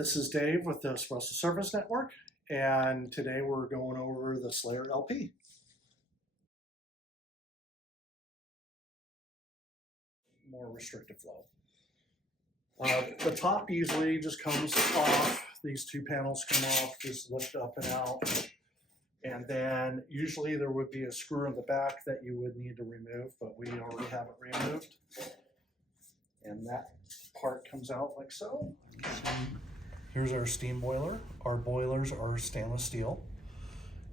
this is Dave with the Espresso Service Network, and today we're going over the Slayer LP. More restrictive flow. The top usually just comes off, these two panels come off, just lift up and out, and then usually there would be a screw in the back that you would need to remove, but we already have it removed. And that part comes out like so. Here's our steam boiler. Our boilers are stainless steel.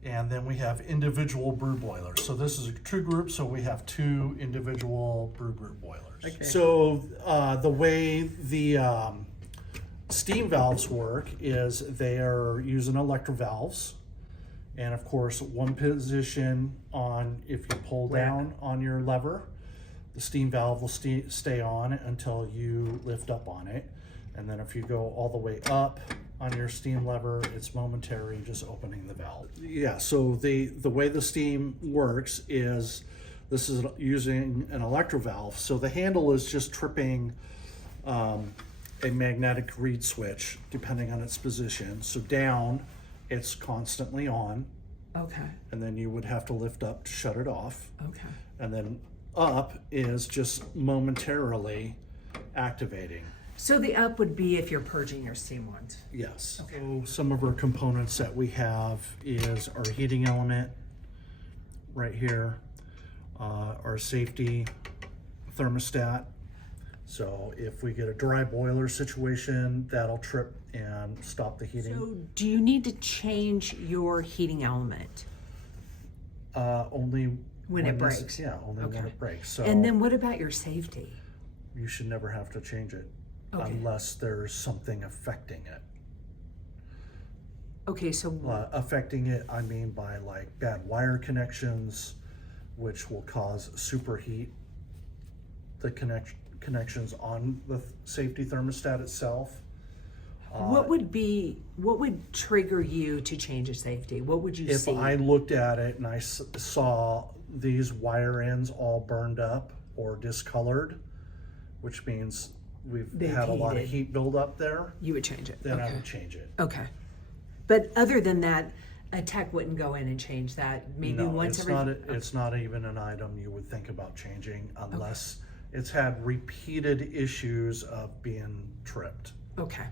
And then we have individual brew boilers. So this is a true group, so we have two individual brew group boilers. Okay. So the way the steam valves work is they are using electro valves. And of course, one position on, if you pull down on your lever, the steam valve will stay on until you lift up on it. And then if you go all the way up on your steam lever, it's momentary, just opening the valve. Yeah, so the way the steam works is this is using an electro valve. So the handle is just tripping a magnetic reed switch depending on its position. So down, it's constantly on. Okay. And then you would have to lift up to shut it off. Okay. And then up is just momentarily activating. So the up would be if you're purging your steam ones. Yes. Okay. So some of our components that we have is our heating element right here, our safety thermostat. So if we get a dry boiler situation, that'll trip and stop the heating. So do you need to change your heating element? Only when it breaks. Yeah, only when it breaks. So and then what about your safety? You should never have to change it. Okay. Unless there's something affecting it. Okay, so affecting it, I mean by like bad wire connections, which will cause superheat. The connections on the safety thermostat itself. what would trigger you to change a safety? What would you see? If I looked at it and I saw these wire ends all burned up or discolored, which means they've had a lot of heat buildup there. You would change it. Then I would change it. Okay. But other than that, a tech wouldn't go in and change that. Maybe no, once every. It's not even an item you would think about changing unless it's had repeated issues of being tripped. Okay.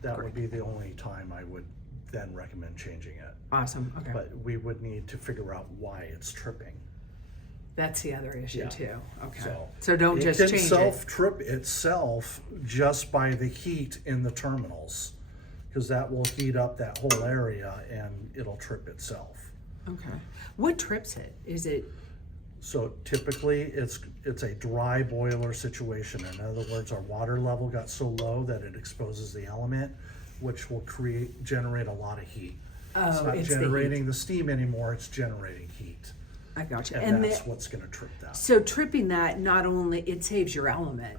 That would be the only time I would then recommend changing it. Awesome. Okay. But we would need to figure out why it's tripping. That's the other issue too. Okay. So don't just change it. It can self-trip itself just by the heat in the terminals, because that will heat up that whole area and it'll trip itself. Okay. What trips it? Is it? So typically it's a dry boiler situation. In other words, our water level got so low that it exposes the element, which will generate a lot of heat. Oh, it's not generating the steam anymore, it's generating heat. I got you. And that's what's going to trip that. So tripping that, not only it saves your element.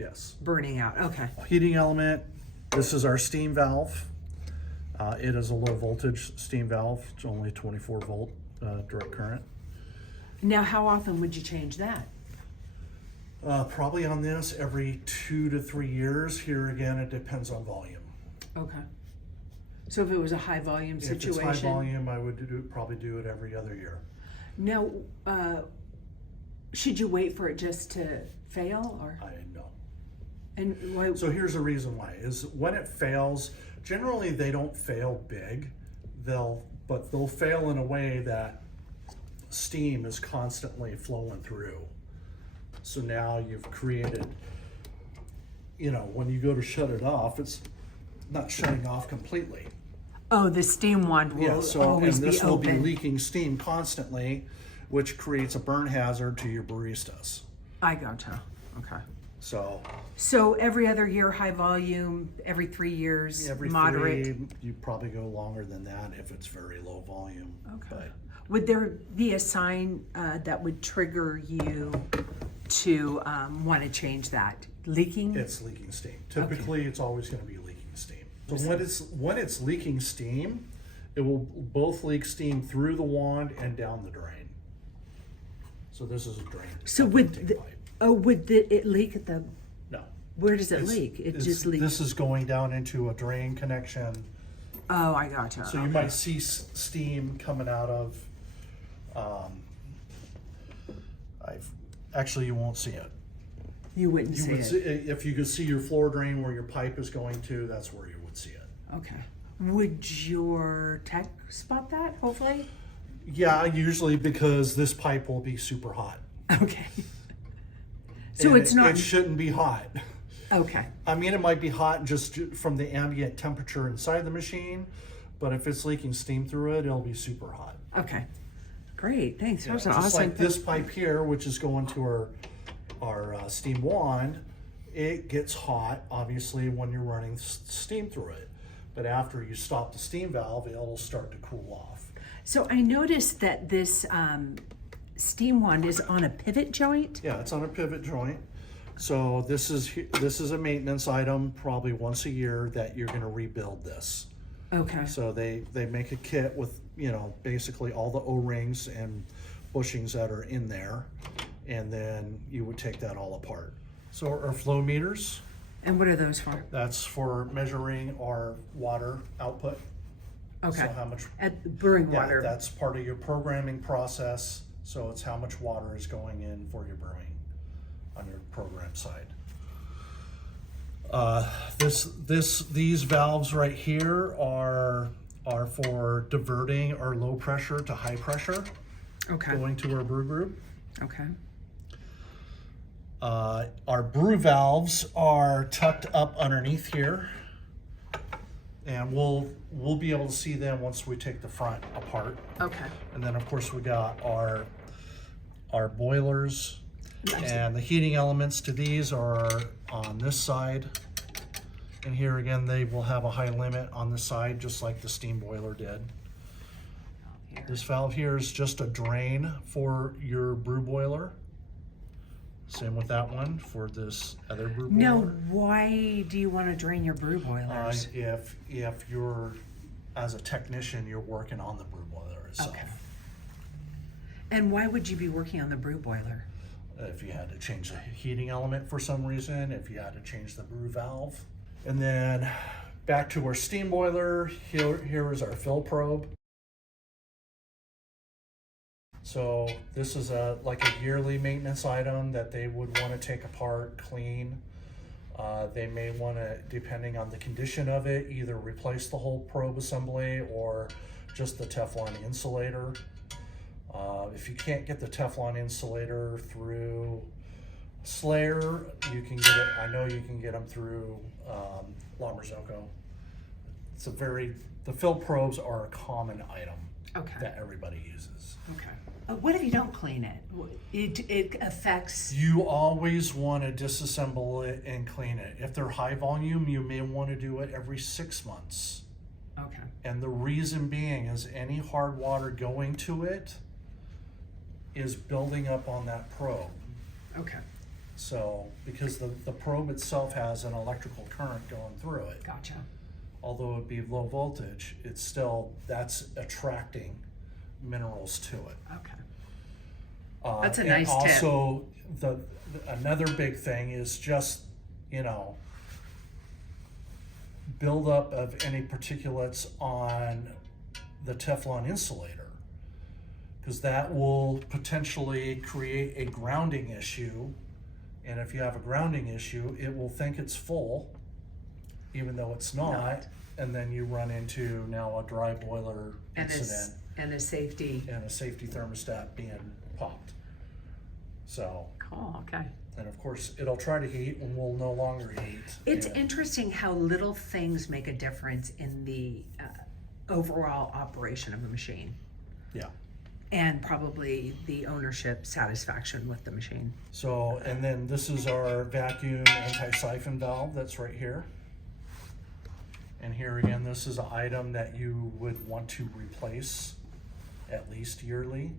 Yes. Burning out. Okay. Heating element. This is our steam valve. It is a low voltage steam valve. It's only 24 volt direct current. Now, how often would you change that? Probably on this every 2 to 3 years. Here again, it depends on volume. Okay. So if it was a high volume situation. If it's high volume, I would probably do it every other year. Now, should you wait for it just to fail, or? I know. And why? So here's the reason why: is when it fails, generally they don't fail big. They'll fail in a way that steam is constantly flowing through. So now you've created, when you go to shut it off, it's not shutting off completely. Oh, the steam wand will always be open. And this will be leaking steam constantly, which creates a burn hazard to your baristas. I gotcha. Okay. So every other year, high volume. Every 3 years, every moderate. 3, you probably go longer than that if it's very low volume. Okay. But would there be a sign that would trigger you to want to change that? Leaking? It's leaking steam. Typically, it's always going to be leaking steam. So when it's leaking steam, it will both leak steam through the wand and down the drain. So this is a drain. So would it leak at the? No. Where does it leak? It just leaks. This is going down into a drain connection. Oh, I gotcha. So you might see steam coming out of, actually you won't see it. You wouldn't see it. If you could see your floor drain where your pipe is going to, that's where you would see it. Okay. Would your tech spot that, hopefully? Yeah, usually because this pipe will be super hot. Okay. So And it's not. It shouldn't be hot. Okay. I mean, it might be hot just from the ambient temperature inside the machine, but if it's leaking steam through it, it'll be super hot. Okay. Great. Thanks. That was an Just awesome like this pipe here, which is going to our steam wand, it gets hot, obviously, when you're running steam through it. But after you stop the steam valve, it'll start to cool off. So I noticed that this steam wand is on a pivot joint. Yeah, it's on a pivot joint. So this is a maintenance item, probably once a year, that you're going to rebuild this. Okay. So they make a kit with, you know, basically all the O-rings and bushings that are in there, and then you would take that all apart. So our flow meters, And what are those for? that's for measuring our water output. Okay. So how much, At brewing yeah, water. that's part of your programming process. So it's how much water is going in for your brewing on your program side. These valves right here are for diverting our low pressure to high pressure Okay. going to our brew group. Okay. Our brew valves are tucked up underneath here, and we'll be able to see them once we take the front apart. Okay. And then of course we got our boilers, Nice. and the heating elements to these are on this side. And here again, they will have a high limit on the side, just like the steam boiler did. Here. This valve here is just a drain for your brew boiler. Same with that one for this other brew boiler. Now, why do you want to drain your brew boilers? If you're, as a technician, you're working on the brew boiler itself. Okay. And why would you be working on the brew boiler? If you had to change the heating element for some reason, if you had to change the brew valve. And then back to our steam boiler, here is our fill probe. So this is like a yearly maintenance item that they would want to take apart, clean. They may want to, depending on the condition of it, either replace the whole probe assembly or just the Teflon insulator. If you can't get the Teflon insulator through Slayer, you can get it. I know you can get them through La Marzocco. The fill probes are a common item Okay. that everybody uses. Okay. What if you don't clean it? It affects. You always want to disassemble it and clean it. If they're high volume, you may want to do it every 6 months. Okay. And the reason being is any hard water going to it is building up on that probe. Okay. So, because the probe itself has an electrical current going through it. Gotcha. Although it be low voltage, it's still, that's attracting minerals to it. Okay. That's a and nice tip. also, another big thing is just, buildup of any particulates on the Teflon insulator, because that will potentially create a grounding issue. And if you have a grounding issue, it will think it's full, even though it's not. And then you run into now a dry boiler incident And a safety. and a safety thermostat being popped. So, Cool. Okay. and of course, it'll try to heat and will no longer heat. It's And- interesting how little things make a difference in the overall operation of a machine, Yeah. and probably the ownership satisfaction with the machine. So, and then this is our vacuum anti-syphon valve that's right here. And here again, this is an item that you would want to replace at least yearly.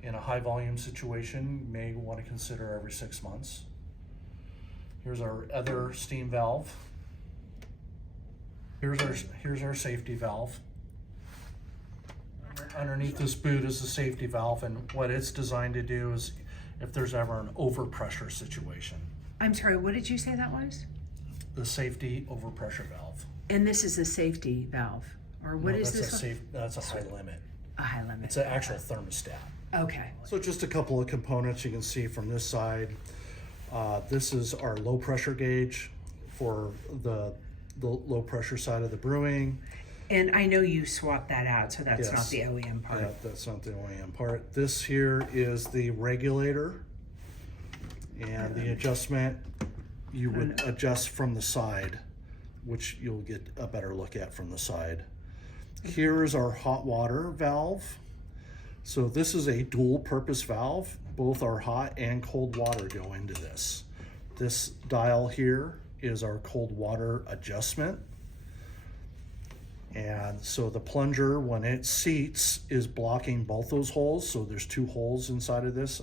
In a high volume situation, you may want to consider every 6 months. Here's our other steam valve. Here's our safety valve. Underneath this boot is the safety valve, and what it's designed to do is if there's ever an overpressure situation. I'm sorry, what did you say that was? The safety overpressure valve. And this is a safety valve, or what No, is that's this a one? that's a high limit. A high limit. It's an actual thermostat. Okay. So just a couple of components you can see from this side. This is our low pressure gauge for the low pressure side of the brewing. And I know you swapped that out, so that's not Yes. the OEM part. Yeah, that's not the OEM part. This here is the regulator, and the adjustment you would adjust from the side, which you'll get a better look at from the side. Here is our hot water valve. So this is a dual purpose valve. Both our hot and cold water go into this. This dial here is our cold water adjustment. And so the plunger, when it seats, is blocking both those holes. So there's 2 holes inside of this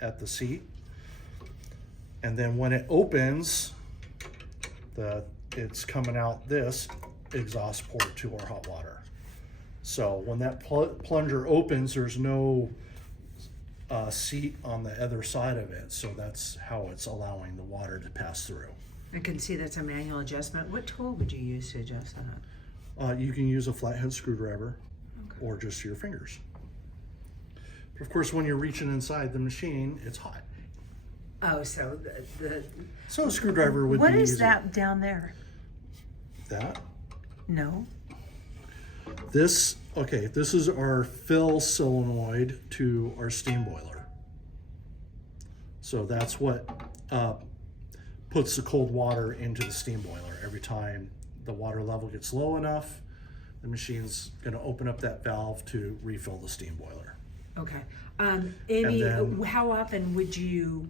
at the seat. And then when it opens, it's coming out this exhaust port to our hot water. So when that plunger opens, there's no seat on the other side of it. So that's how it's allowing the water to pass through. I can see that's a manual adjustment. What tool would you use to adjust that? You can use a flathead screwdriver Okay. or just your fingers. But of course, when you're reaching inside the machine, it's hot. Oh, so the So a screwdriver would what be is easy. that down there? That? No. This is our fill solenoid to our steam boiler. So that's what puts the cold water into the steam boiler. Every time the water level gets low enough, the machine's going to open up that valve to refill the steam boiler. Okay. Amy, then- how often would you?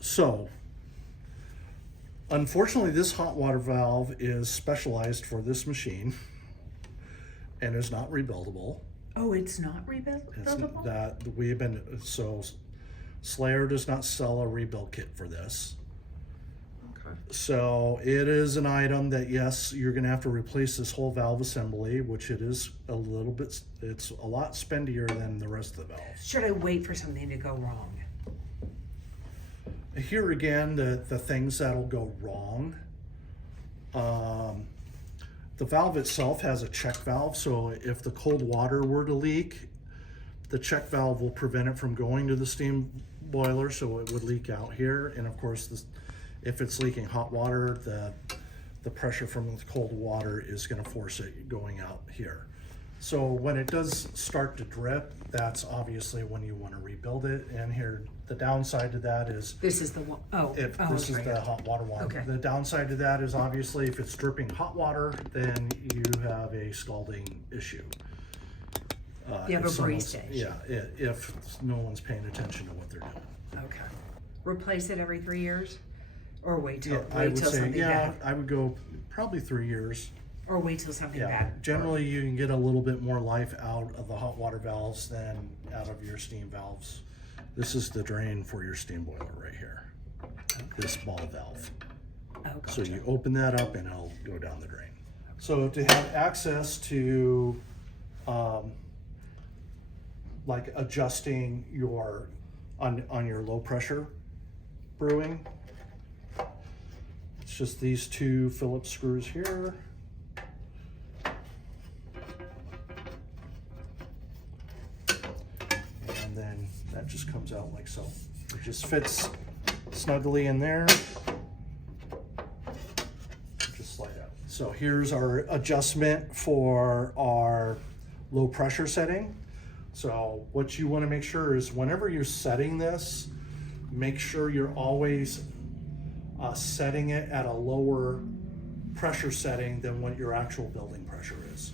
So, unfortunately, this hot water valve is specialized for this machine and is not rebuildable. Oh, it's not It's rebuildable. that we've been so Slayer does not sell a rebuild kit for this. Okay. So it is an item that, yes, you're going to have to replace this whole valve assembly, which it is a little bit, it's a lot spendier than the rest of the valves. Should I wait for something to go wrong? Here again, the things that'll go wrong. The valve itself has a check valve, so if the cold water were to leak, the check valve will prevent it from going to the steam boiler, so it would leak out here. And of course, if it's leaking hot water, the pressure from the cold water is going to force it going out here. So when it does start to drip, that's obviously when you want to rebuild it. And here, the downside to that is This is the one. Oh, if oh, this it's is right the here. hot water one. Okay. The downside to that is obviously if it's dripping hot water, then you have a scalding issue. You have if a breeze someone's- stage. Yeah, if no one's paying attention to what they're doing. Okay. Replace it every 3 years, or wait till I would say, something yeah, bad, I would go probably 3 years. or wait till something Yeah, bad. generally you can get a little bit more life out of the hot water valves than out of your steam valves. This is the drain for your steam boiler right here. This ball valve. Oh, So gotcha. you open that up and it'll go down the drain. So to have access to like adjusting your on your low pressure brewing, it's just these 2 Phillips screws here. And then that just comes out like so. It just fits snugly in there. Just slide out. So here's our adjustment for our low pressure setting. So what you want to make sure is whenever you're setting this, make sure you're always setting it at a lower pressure setting than what your actual building pressure is.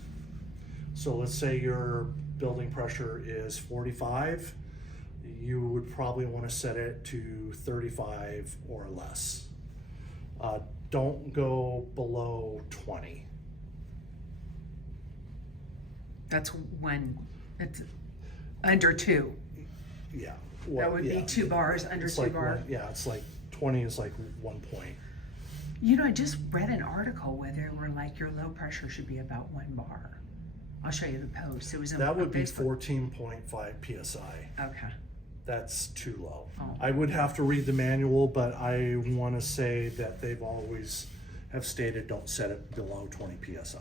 So let's say your building pressure is 45, you would probably want to set it to 35 or less. Don't go below 20. That's when it's under 2. Yeah. That would be 2 bars, under It's 2 like bars. yeah, it's like 20 is like 1 point. You know, I just read an article where they were like, your low pressure should be about 1 bar. I'll show you the post. It was That would be Facebook. 14.5 psi. Okay. That's too low. Oh. I would have to read the manual, but I want to say that they've always have stated don't set it below 20 psi.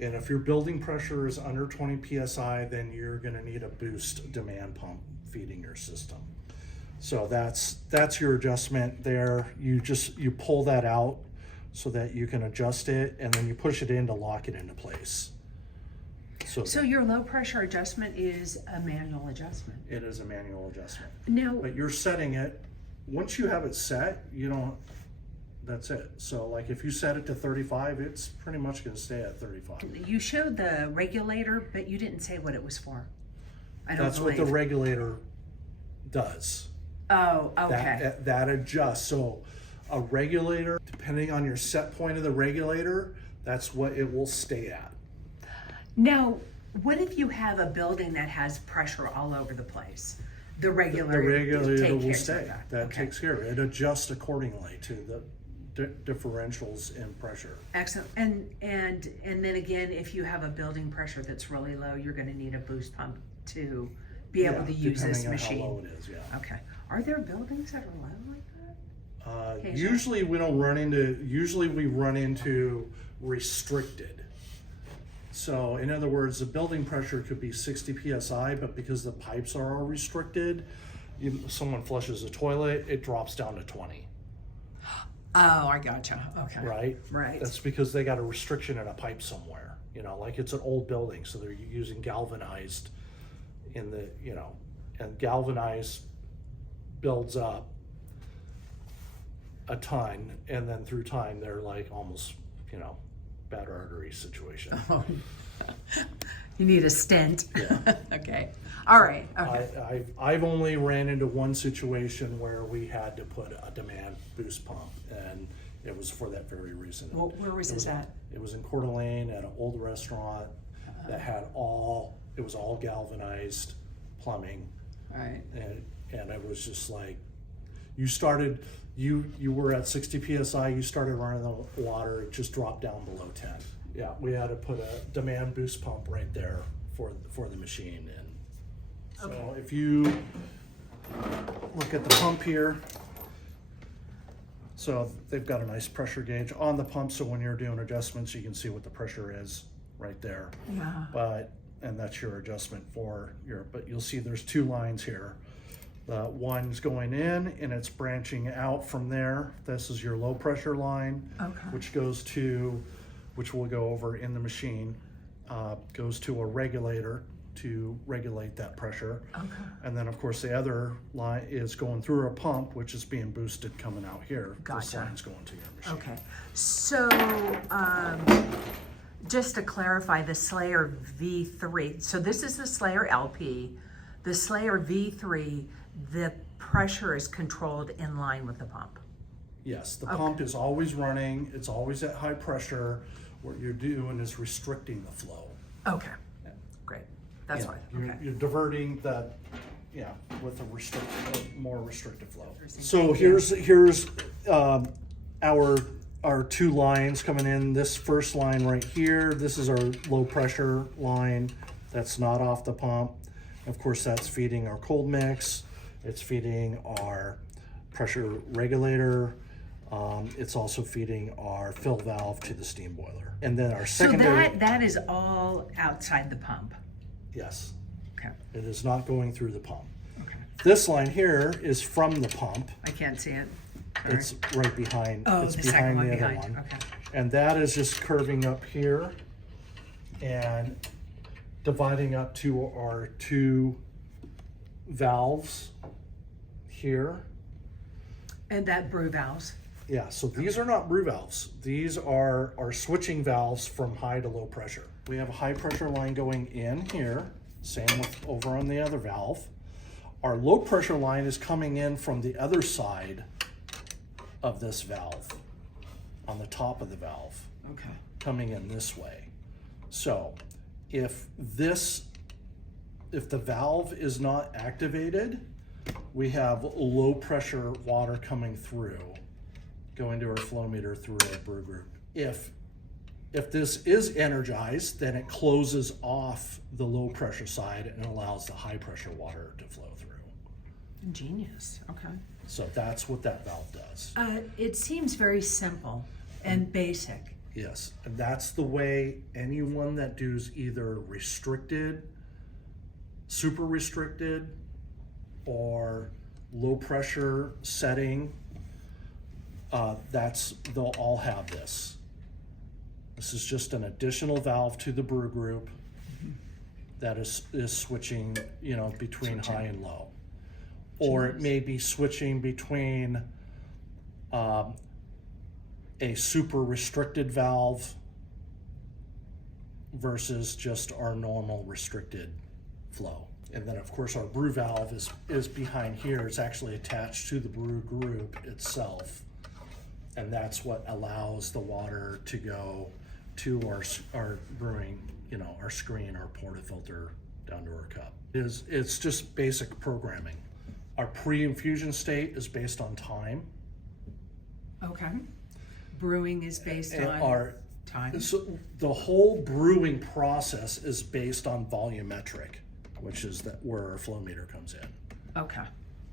And if your building pressure is under 20 psi, then you're going to need a boost demand pump feeding your system. So that's your adjustment there. You pull that out so that you can adjust it, and then you push it in to lock it into place. So your low pressure adjustment is a manual adjustment. It is a manual adjustment. Now, But you're setting it, once you have it set, that's it. So like if you set it to 35, it's pretty much gonna stay at 35. you showed the regulator, but you didn't say what it was for. I don't That's believe. what the regulator does. Oh, okay. That adjusts. So a regulator, depending on your set point of the regulator, that's what it will stay at. Now, what if you have a building that has pressure all over the place? The regulator, The regulator take will care stay. of That Okay. takes care of it. It adjusts accordingly to the differentials in pressure. Excellent. And then again, if you have a building pressure that's really low, you're going to need a boost pump to be able to use this machine. Depending on how low it is, yeah. Okay. Are there buildings that are low like that? Occasionally. Usually we run into restricted. So in other words, the building pressure could be 60 psi, but because the pipes are all restricted, someone flushes a toilet, it drops down to 20. Oh, I gotcha. Okay. Right? Right. That's because they got a restriction in a pipe somewhere. Like it's an old building, so they're using galvanized and galvanized builds up a ton, and then through time they're like almost, bad artery situation. Oh. You need a stent. Yeah. Okay. All right. Okay. I've only ran into one situation where we had to put a demand boost pump, and it was for that very reason. Well, where was this at? It was in Coeur d'Alene at an old restaurant that had it was all galvanized plumbing. All right. And it was just like, you were at 60 psi, you started running the water, it just dropped down below 10. Yeah, we had to put a demand boost pump right there for the machine. And so if you look at the pump here, so they've got a nice pressure gauge on the pump, so when you're doing adjustments, you can see what the pressure is right there. Yeah. And that's your adjustment but you'll see there's two lines here. The one's going in and it's branching out from there. This is your low pressure line, which we'll go over in the machine, goes to a regulator to regulate that pressure. Okay. And then of course the other line is going through a pump, which is being boosted coming out here. Gotcha. This line's going to your machine. Okay. So, just to clarify, the Slayer V3, so this is the Slayer LP. The Slayer V3, the pressure is controlled in line with the pump. Yes, the pump is always running, it's always at high pressure. What you're doing is restricting the flow. Okay, great. That's fine. Okay. You're diverting that, with a more restricted flow. So here's our two lines coming in. This first line right here, this is our low pressure line that's not off the pump. Of course, that's feeding our cold mix. It's feeding our pressure regulator. It's also feeding our fill valve to the steam boiler. And then our secondary. So that is all outside the pump. Yes. Okay. It is not going through the pump. Okay. This line here is from the pump. I can't see it. It's right behind. Oh, it's the second one the other behind. one. Okay. And that is just curving up here and dividing up to our two valves here. And that brew valves. Yeah, so these are not brew valves. These are our switching valves from high to low pressure. We have a high pressure line going in here, same with over on the other valve. Our low pressure line is coming in from the other side of this valve, on the top of the valve. Okay. Coming in this way. So if the valve is not activated, we have low pressure water coming through, going to our flow meter through our brew group. If If this is energized, then it closes off the low pressure side and allows the high pressure water to flow through. Ingenious, okay. So that's what that valve does. It seems very simple and basic. Yes, and that's the way anyone that does either restricted, super restricted, or low pressure setting, they'll all have this. This is just an additional valve to the brew group that is switching, between high and low. Or it may be switching between a super restricted valve versus just our normal restricted flow. And then of course our brew valve is behind here. It's actually attached to the brew group itself. And that's what allows the water to go to our brewing, our screen, our portafilter down to our cup. It's just basic programming. Our pre-infusion state is based on time. Okay. Brewing is based on time. So the whole brewing process is based on volumetric, which is where our flow meter comes in. Okay.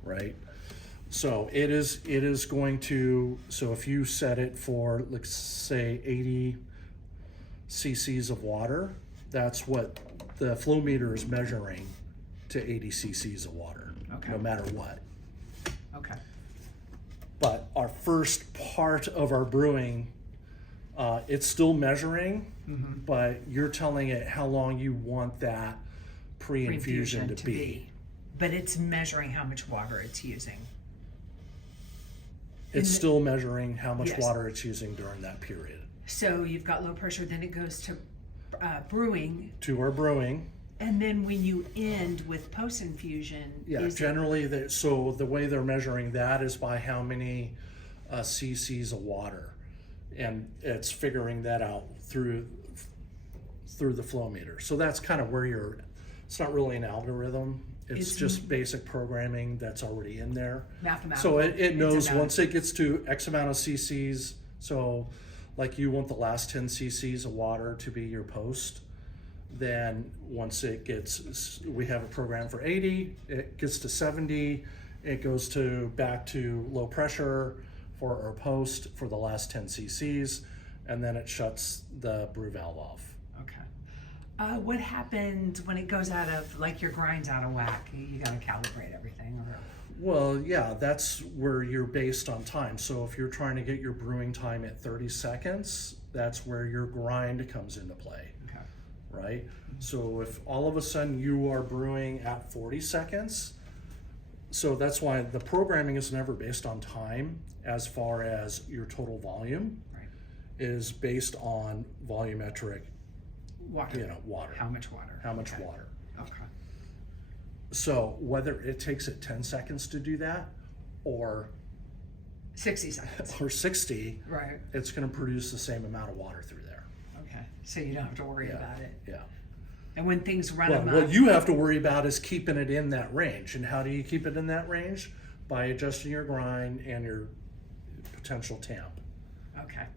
Right? So it is going to, so if you set it for, let's say 80 cc's of water, that's what the flow meter is measuring to 80 cc's of water, Okay. no matter what. Okay. But our first part of our brewing, it's still measuring, but you're telling it how long you want that pre-infusion to be. But it's measuring how much water it's using. It's still measuring how much Yes. water it's using during that period. So you've got low pressure, then it goes to brewing, To our brewing, and then when you end with post-infusion, generally, so the way they're measuring that is by how many cc's of water, and it's figuring that out through the flow meter. So that's kind of where it's not really an algorithm. It's just basic programming that's already in there. mathematical. So it knows about once it gets to X amount of cc's, so like you want the last 10 cc's of water to be your post, then once it gets, we have a program for 80, it gets to 70, it goes back to low pressure for our post for the last 10 cc's, and then it shuts the brew valve off. Okay. What happened when it goes out of, like your grind's out of whack? You gotta calibrate everything, or? Well, yeah, that's where you're based on time. So if you're trying to get your brewing time at 30 seconds, that's where your grind comes into play, Okay. right? So if all of a sudden you are brewing at 40 seconds, so that's why the programming is never based on time as far as your total volume, Right. is based on volumetric, Water. water. How much water? How much Okay. water. Okay. So whether it takes it 10 seconds to do that or 60 seconds. or 60, Right. it's going to produce the same amount of water through there. Okay. So you don't have to worry Yeah. about it. Yeah. And when things run Well, amok. what you have to worry about is keeping it in that range. And how do you keep it in that range? By adjusting your grind and your potential temp. Okay.